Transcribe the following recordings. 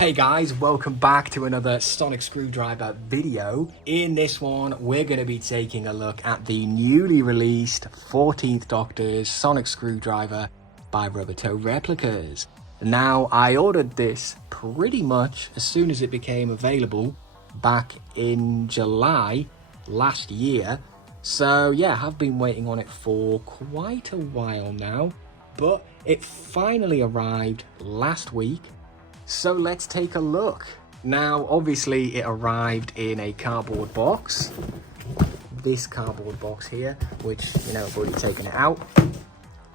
Hey guys, welcome back to another sonic screwdriver video. In this one, we're going to be taking a look at the newly released 14th Doctor's sonic screwdriver by Rubbertoe Replicas. Now, I ordered this pretty much as soon as it became available back in July last year. So yeah, I've been waiting on it for quite a while now, but it finally arrived last week. So let's take a look. Now, obviously it arrived in a cardboard box. This cardboard box here, which, I've already taken it out.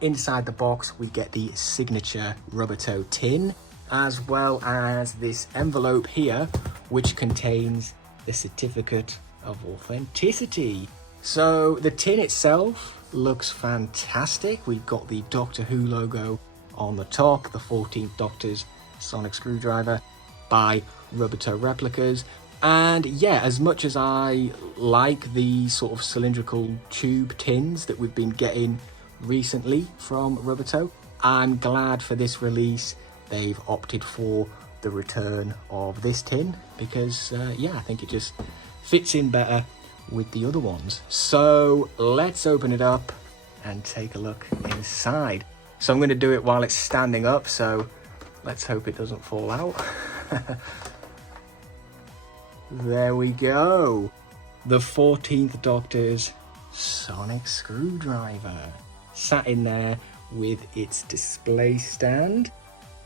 Inside the box, we get the signature Rubbertoe tin, as well as this envelope here, which contains the certificate of authenticity. So the tin itself looks fantastic. We've got the Doctor Who logo on the top, the 14th Doctor's sonic screwdriver by Rubbertoe Replicas. And yeah, as much as I like the sort of cylindrical tube tins that we've been getting recently from Rubbertoe, I'm glad for this release they've opted for the return of this tin because I think it just fits in better with the other ones. So let's open it up and take a look inside. So I'm going to do it while it's standing up, so let's hope it doesn't fall out. There we go. The 14th Doctor's sonic screwdriver. Sat in there with its display stand.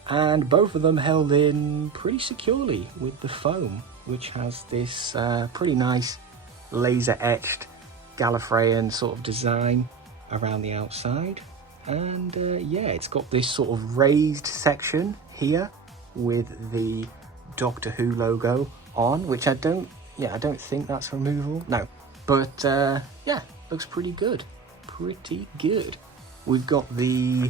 And both of them held in pretty securely with the foam, which has this pretty nice laser etched Gallifreyan sort of design around the outside. And it's got this sort of raised section here with the Doctor Who logo on, which I don't think that's removable. No, but looks pretty good. We've got the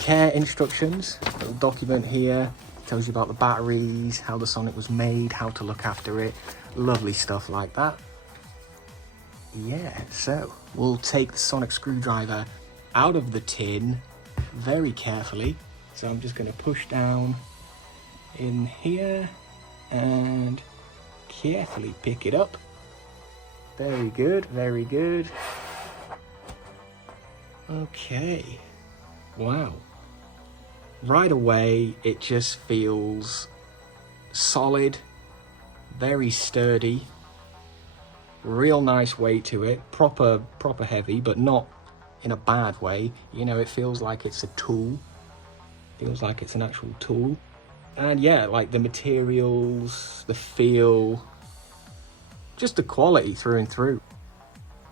care instructions, little document here, tells you about the batteries, how the Sonic was made, how to look after it, lovely stuff like that. Yeah, so we'll take the sonic screwdriver out of the tin very carefully. So I'm just going to push down in here and carefully pick it up. Very good, very good. Okay, wow. Right away, it just feels solid, very sturdy, real nice weight to it, proper heavy, but not in a bad way. It feels like it's a tool. Feels like it's an actual tool. And yeah, like the materials, the feel, just the quality through and through.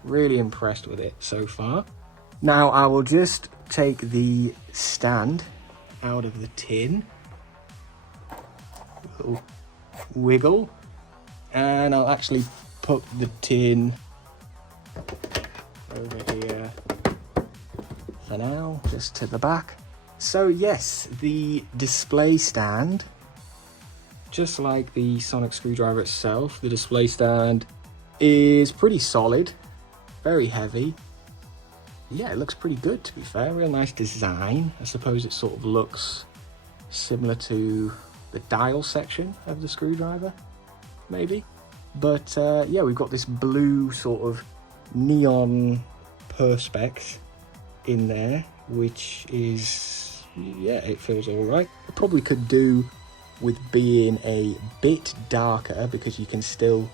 Really impressed with it so far. Now I will just take the stand out of the tin. Little wiggle. And I'll actually put the tin over here for now, just to the back. So yes, the display stand, just like the sonic screwdriver itself, the display stand is pretty solid, very heavy. Yeah, it looks pretty good, to be fair. Real nice design. I suppose it sort of looks similar to the dial section of the screwdriver, maybe. But we've got this blue sort of neon perspex in there, which is, it feels all right. It probably could do with being a bit darker because you can still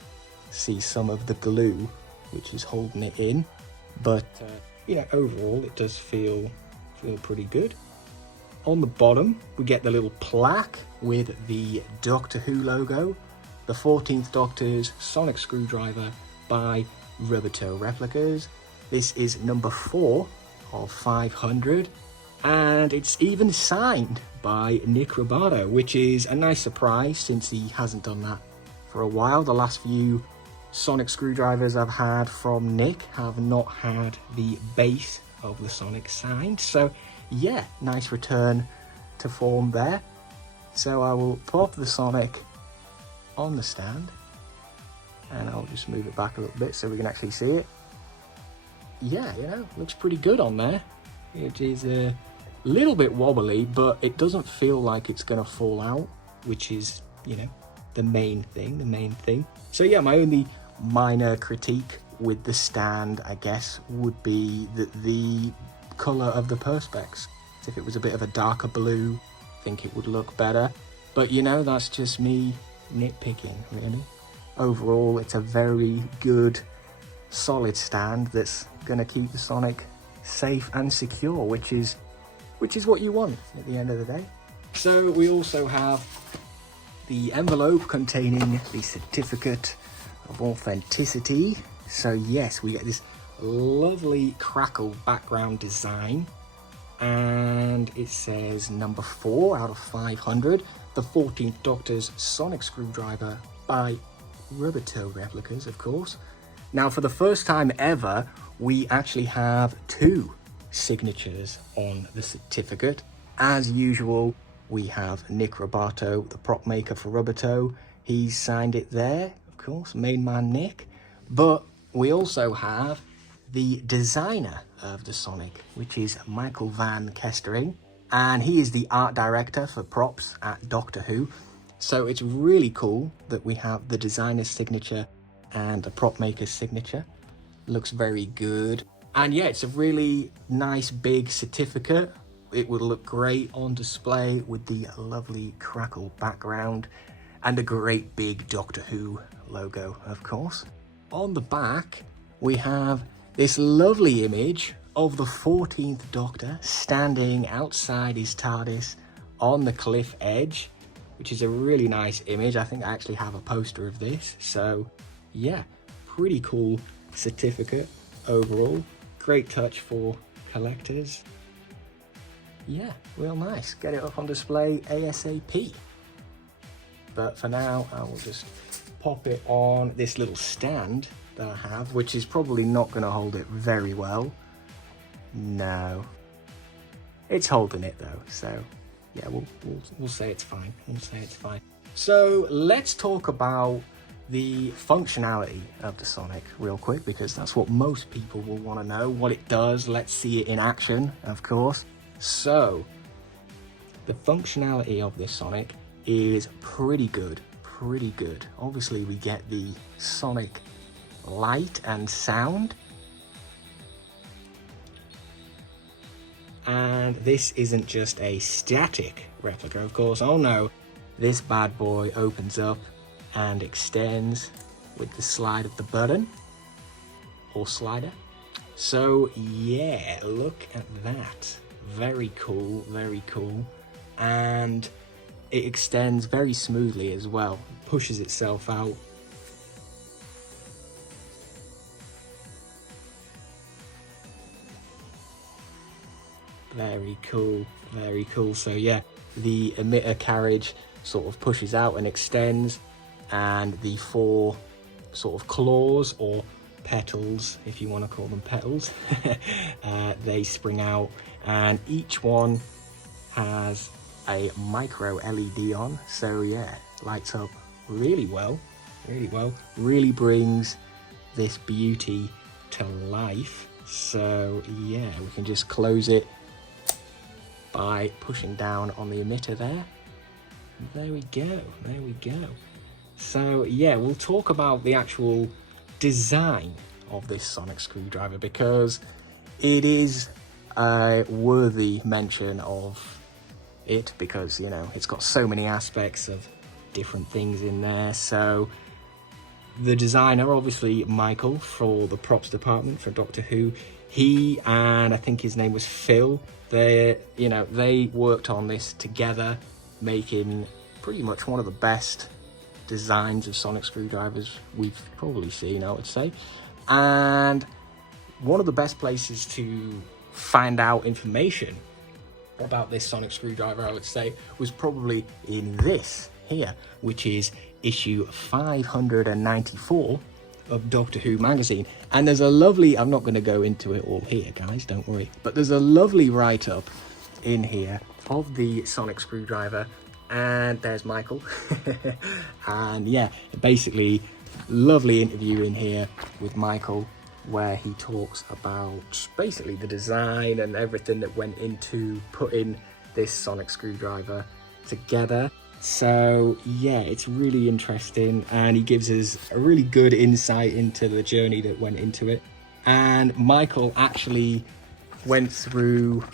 see some of the glue which is holding it in. But overall it does feel pretty good. On the bottom we get the little plaque with the Doctor Who logo, the 14th Doctor's sonic screwdriver by Rubbertoe Replicas. This is number 4 of 500, and it's even signed by Nick Rubbertoe, which is a nice surprise since he hasn't done that for a while. The last few sonic screwdrivers I've had from Nick have not had the base of the Sonic signed, so yeah, nice return to form there. So I will pop the Sonic on the stand and I'll just move it back a little bit so we can actually see it. Yeah, looks pretty good on there. It is a little bit wobbly, but it doesn't feel like it's going to fall out. which is, you know, the main thing. So yeah, my only minor critique with the stand, I guess, would be that the color of the perspex. If it was a bit of a darker blue, I think it would look better. But you know, that's just me nitpicking, really. Overall, it's a very good, solid stand that's going to keep the Sonic safe and secure, which is what you want at the end of the day. So we also have the envelope containing the certificate of authenticity. So yes, we get this lovely crackle background design, and it says number 4 out of 500, the 14th Doctor's sonic screwdriver by Rubbertoe Replicas, of course. Now, for the first time ever, we actually have 2 signatures on the certificate. As usual, we have Nick Robato, the prop maker for Rubbertoe. He's signed it there, of course, main man Nick. But we also have the designer of the Sonic, which is Michael Van Kestering, and he is the art director for props at Doctor Who. So it's really cool that we have the designer's signature and the prop maker's signature. Looks very good. And yeah, it's a really nice big certificate. It would look great on display with the lovely crackle background and a great big Doctor Who logo, of course. On the back, we have this lovely image of the 14th Doctor standing outside his TARDIS on the cliff edge, which is a really nice image. I think I actually have a poster of this. So yeah, pretty cool certificate overall. Great touch for collectors. Yeah, real nice. Get it up on display ASAP. But for now, I will just pop it on this little stand that I have, which is probably not going to hold it very well. No. It's holding it though, so yeah, we'll say it's fine. We'll say it's fine. So let's talk about the functionality of the Sonic real quick, because that's what most people will want to know, what it does. Let's see it in action, of course. So the functionality of this Sonic is pretty good. Obviously we get the Sonic light and sound, and this isn't just a static replica, of course. Oh no, this bad boy opens up and extends with the slide of the button or slider. So yeah, look at that. Very cool, and it extends very smoothly as well, pushes itself out. Very cool. So yeah, the emitter carriage sort of pushes out and extends, and the 4 sort of claws, or petals if you want to call them petals, they spring out, and each one has a micro LED on. So yeah, lights up really well, really brings this beauty to life. So yeah, we can just close it by pushing down on the emitter there. There we go. So yeah, we'll talk about the actual design of this sonic screwdriver, because it is a worthy mention of it, because you know, it's got so many aspects of different things in there. So the designer, obviously Michael, for the props department for Doctor Who, he and I think his name was Phil, they worked on this together, making pretty much one of the best designs of sonic screwdrivers we've probably seen, I would say. And one of the best places to find out information about this sonic screwdriver, I would say, was probably in this here, which is issue 594 of Doctor Who magazine. And there's a lovely, I'm not going to go into it all here, guys, don't worry, but there's a lovely write-up in here of the sonic screwdriver, and there's Michael. And yeah, basically lovely interview in here with Michael, where he talks about basically the design and everything that went into putting this sonic screwdriver together. So yeah, it's really interesting, and he gives us a really good insight into the journey that went into it. And Michael actually went through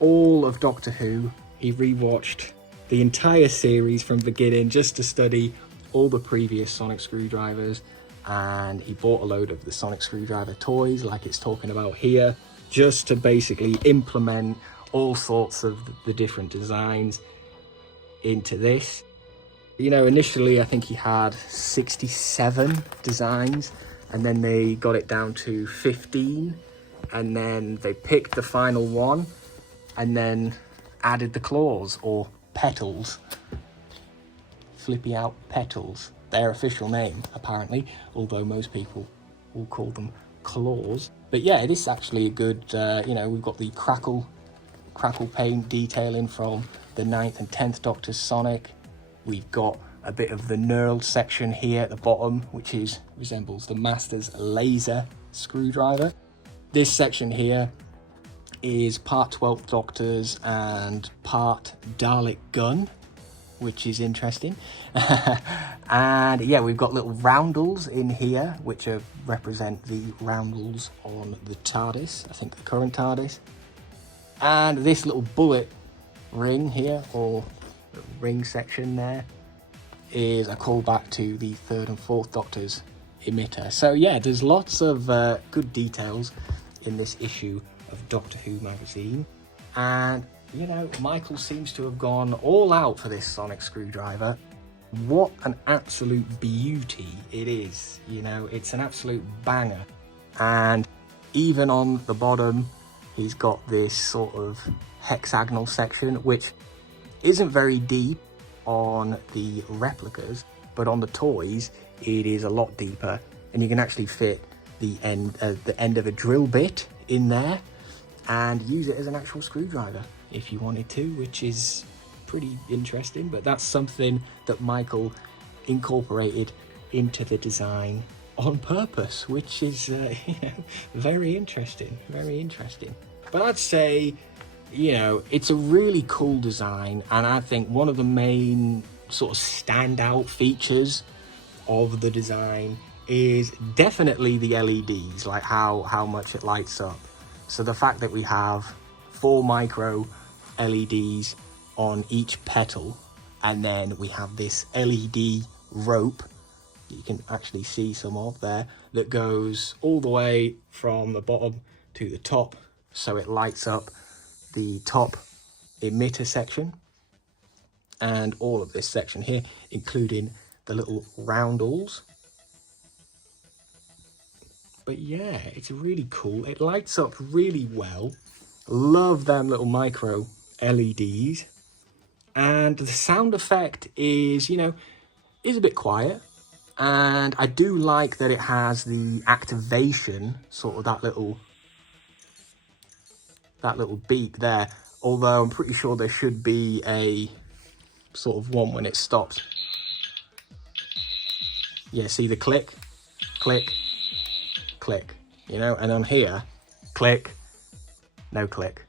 all of Doctor Who. He rewatched the entire series from beginning just to study all the previous sonic screwdrivers, and he bought a load of the sonic screwdriver toys like it's talking about here, just to basically implement all sorts of the different designs into this. You know, initially I think he had 67 designs, and then they got it down to 15, and then they picked the final one and then added the claws, or petals. Flippy out petals, their official name apparently, although most people will call them claws. But yeah, it is actually a good, you know, we've got the crackle paint detailing from the 9th and 10th Doctor's Sonic. We've got a bit of the knurled section here at the bottom, which resembles the Master's laser screwdriver. This section here is part 12th Doctor's and part Dalek gun, which is interesting. And yeah, we've got little roundels in here, which represent the roundels on the TARDIS, I think the current TARDIS. And this little bullet ring here, or ring section there, is a callback to the 3rd and 4th Doctor's emitter. So yeah, there's lots of good details in this issue of Doctor Who magazine. And you know, Michael seems to have gone all out for this sonic screwdriver. What an absolute beauty it is. You know, it's an absolute banger. And even on the bottom, he's got this sort of hexagonal section, which isn't very deep on the replicas, but on the toys it is a lot deeper, and you can actually fit the end of a drill bit in there and use it as an actual screwdriver if you wanted to, which is pretty interesting. But that's something that Michael incorporated into the design on purpose, which is you know, very interesting. But I'd say, you know, it's a really cool design, and I think one of the main sort of standout features of the design is definitely the LEDs, like how much it lights up. So the fact that we have 4 micro LEDs on each petal, and then we have this LED rope you can actually see some of there that goes all the way from the bottom to the top, so it lights up the top emitter section and all of this section here, including the little roundels. But yeah, it's really cool. It lights up really well. Love them little micro LEDs. And the sound effect is, you know, is a bit quiet. And I do like that it has the activation, sort of that little beep there. Although I'm pretty sure there should be a sort of one when it stops. Yeah, see the click, click, click, you know, and on here, click, no click,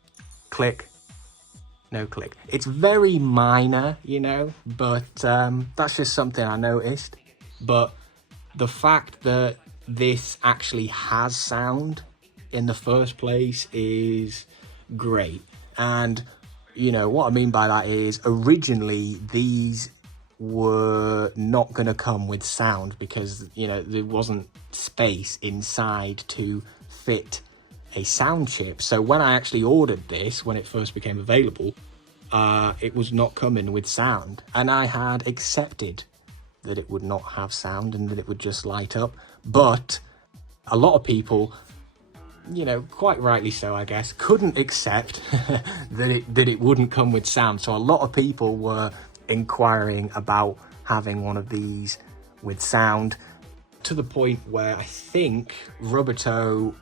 click, no click. It's very minor, you know, but that's just something I noticed. But the fact that this actually has sound in the first place is great. And, you know, what I mean by that is originally these were not going to come with sound because, you know, there wasn't space inside to fit a sound chip. So when I actually ordered this, when it first became available, it was not coming with sound. And I had accepted that it would not have sound and that it would just light up. But a lot of people, you know, quite rightly so, I guess, couldn't accept that it wouldn't come with sound. So a lot of people were inquiring about having one of these with sound, to the point where I think Rubbertoe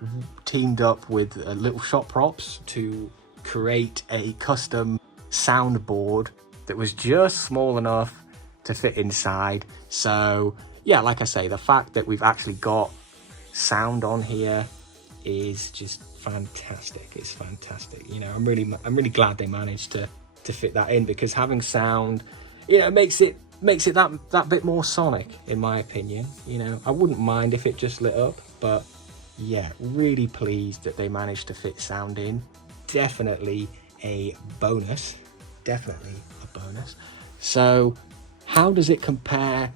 teamed up with Little Shop Props to create a custom soundboard that was just small enough to fit inside. So yeah, like I say, the fact that we've actually got sound on here is just fantastic. It's fantastic. You know, I'm really glad they managed to fit that in, because having sound you know, it makes it that bit more Sonic, in my opinion. You know, I wouldn't mind if it just lit up, but yeah, really pleased that they managed to fit sound in. Definitely a bonus. Definitely a bonus. So how does it compare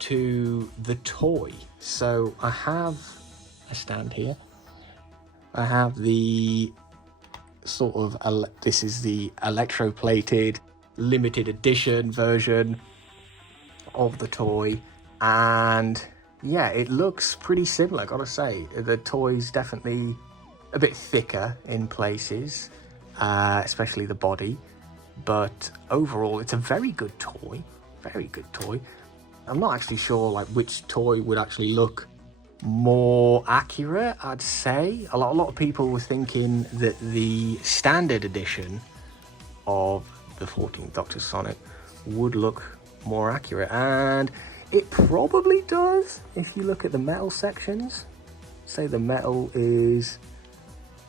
to the toy? So I have a stand here. I have the sort of, this is the electroplated limited edition version of the toy, and yeah, it looks pretty similar, gotta say. The toy's definitely a bit thicker in places, especially the body, but overall it's a very good toy. Very good toy. I'm not actually sure like which toy would actually look more accurate. I'd say a lot of people were thinking that the standard edition of the 14th Doctor Sonic would look more accurate, and it probably does if you look at the metal sections. Say the metal is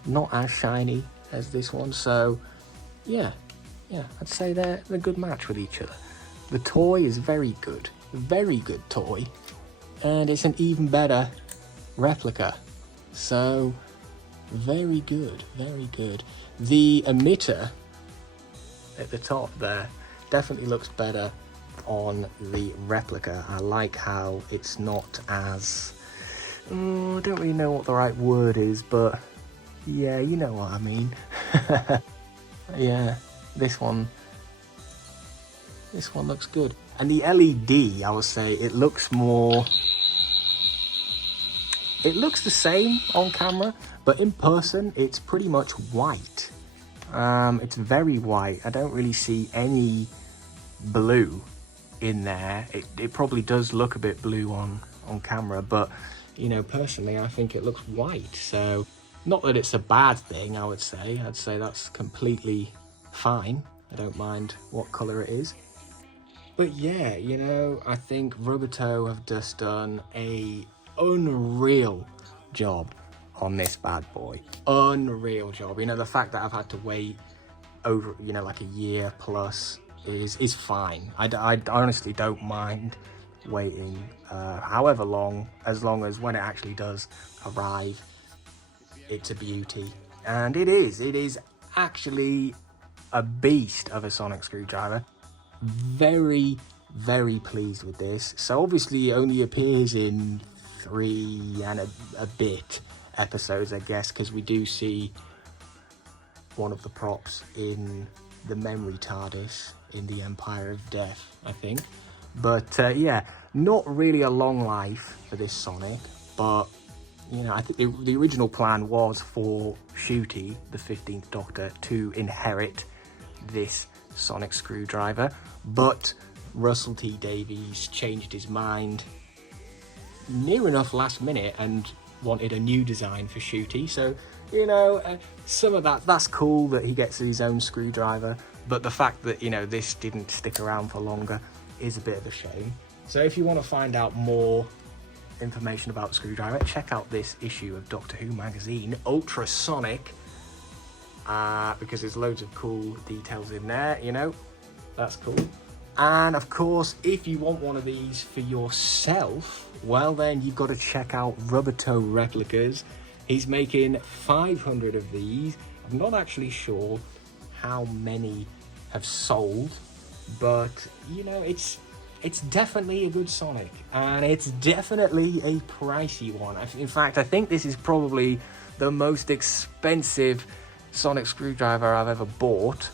not as shiny as this one, so yeah, I'd say they're a good match with each other. The toy is very good toy, and it's an even better replica, so very good. The emitter at the top there definitely looks better on the replica. I like how it's not as, I don't really know what the right word is, but yeah, you know what I mean. Yeah, this one looks good. And the LED, I would say, it looks the same on camera, but in person it's pretty much white. It's very white. I don't really see any blue in there. It probably does look a bit blue on camera, but you know, personally I think it looks white. So not that it's a bad thing, I'd say that's completely fine. I don't mind what color it is. But yeah, you know, I think Rubbertoe have just done a unreal job on this bad boy. Unreal job. You know, the fact that I've had to wait over, you know, like a year plus is fine. I honestly don't mind waiting however long, as long as when it actually does arrive, it's a beauty. And it is actually a beast of a sonic screwdriver. Very pleased with this. So obviously it only appears in 3 and a bit episodes, I guess, because we do see one of the props in the memory TARDIS in the Empire of Death, I think. But yeah, not really a long life for this Sonic, but you know, I think the original plan was for Shooty, the 15th Doctor, to inherit this sonic screwdriver, but Russell T Davies changed his mind near enough last minute and wanted a new design for Shooty. So, you know, some of that's cool that he gets his own screwdriver, but the fact that, you know, this didn't stick around for longer is a bit of a shame. So if you want to find out more information about the screwdriver, check out this issue of Doctor Who magazine, Ultrasonic, because there's loads of cool details in there, you know, that's cool. And of course, if you want one of these for yourself, well then you've got to check out Rubbertoe Replicas. He's making 500 of these. I'm not actually sure how many have sold, but you know, it's definitely a good Sonic, and it's definitely a pricey one. In fact, I think this is probably the most expensive sonic screwdriver I've ever bought.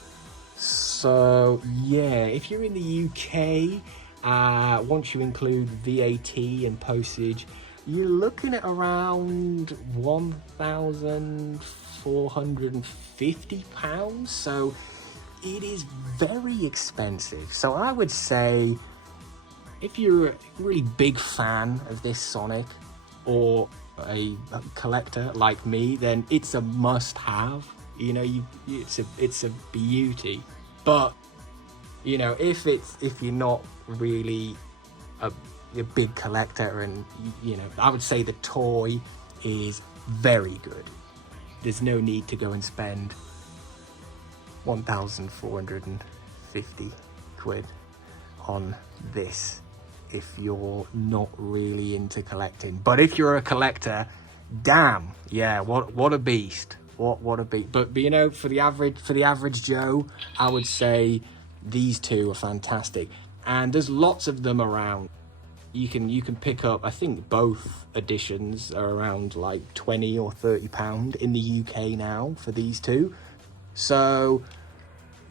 So yeah, if you're in the UK, once you include VAT and postage, you're looking at around £1,450. So it is very expensive. So I would say, if you're a really big fan of this Sonic, or a collector like me, then it's a must-have. You know, it's a beauty. But you know, if you're not really a big collector, and you know, I would say the toy is very good. There's no need to go and spend 1,450 quid on this if you're not really into collecting. But if you're a collector, damn, yeah, what a beast. What a beast. But you know, for the average Joe, I would say these two are fantastic. And there's lots of them around. You can pick up, I think both editions are around like 20 or 30 pound in the UK now for these two. So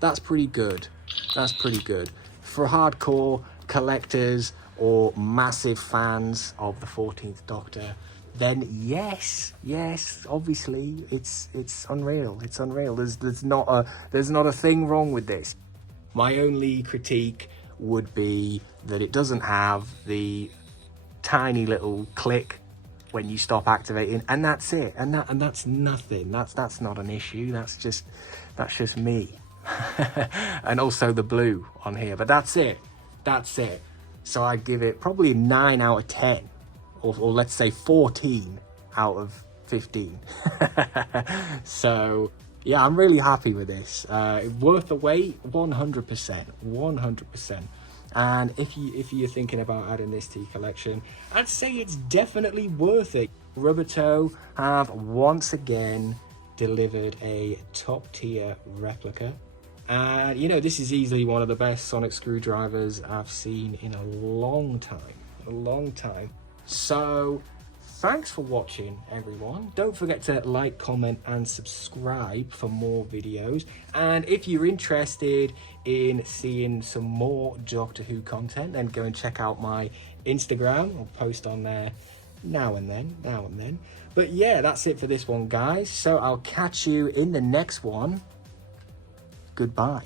that's pretty good. That's pretty good. For hardcore collectors or massive fans of the 14th Doctor, then yes, obviously it's unreal. It's unreal. There's not a thing wrong with this. My only critique would be that it doesn't have the tiny little click when you stop activating, and that's it. And that's nothing. That's not an issue. That's just me. And also the blue on here, but that's it. So I give it probably a 9 out of 10, or let's say 14 out of 15. So yeah, I'm really happy with this. Worth the wait, 100%. And if you're thinking about adding this to your collection, I'd say it's definitely worth it. Rubbertoe have once again delivered a top tier replica. And you know, this is easily one of the best sonic screwdrivers I've seen in a long time. So thanks for watching, everyone. Don't forget to like, comment and subscribe for more videos. And if you're interested in seeing some more Doctor Who content, then go and check out my Instagram. I'll post on there now and then. But yeah, that's it for this one, guys. So I'll catch you in the next one. Goodbye.